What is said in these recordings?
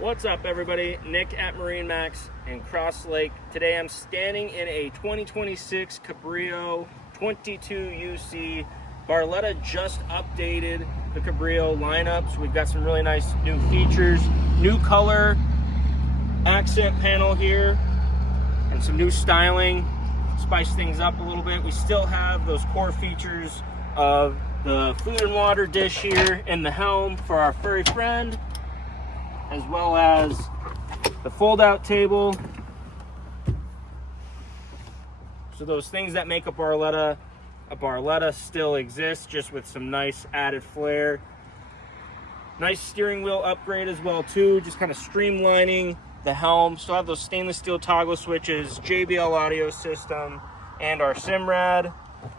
What's up, everybody? Nick at MarineMax in Crosslake. Today I'm standing in a 2026 Cabrio 22 UC. Barletta just updated the Cabrio lineup, so we've got some really nice new features, new color accent panel here, and some new styling. Spice things up a little bit. We still have those core features of the food and water dish here in the helm for our furry friend, as well as the fold-out table. So those things that make a Barletta still exist, just with some nice added flair. Nice steering wheel upgrade as well too, just kind of streamlining the helm. Still have those stainless steel toggle switches, JBL audio system, and our SIMRAD.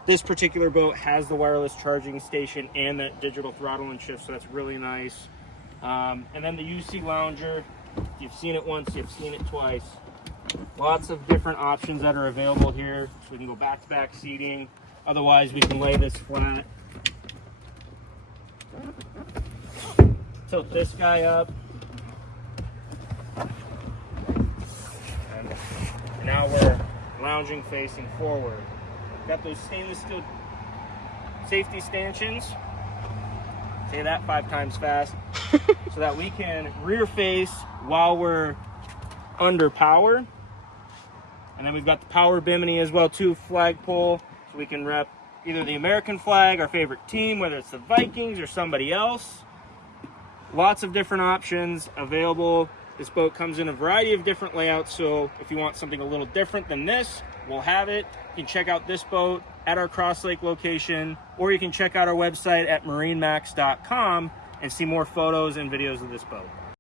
This particular boat has the wireless charging station and that digital throttle and shift, so that's really nice. And then the UC Lounger, if you've seen it once, you've seen it twice. Lots of different options that are available here. So we can go back-to-back seating. Otherwise, we can lay this flat. Tilt this guy up. And now we're lounging facing forward. Got those stainless steel safety stanchions. Say that 5 times fast. So that we can rear face while we're under power. And then we've got the power bimini as well too, flagpole, so we can rep either the American flag, our favorite team, whether it's the Vikings or somebody else. Lots of different options available. This boat comes in a variety of different layouts, so if you want something a little different than this, we'll have it. You can check out this boat at our Crosslake location, or you can check out our website at MarineMax.com and see more photos and videos of this boat.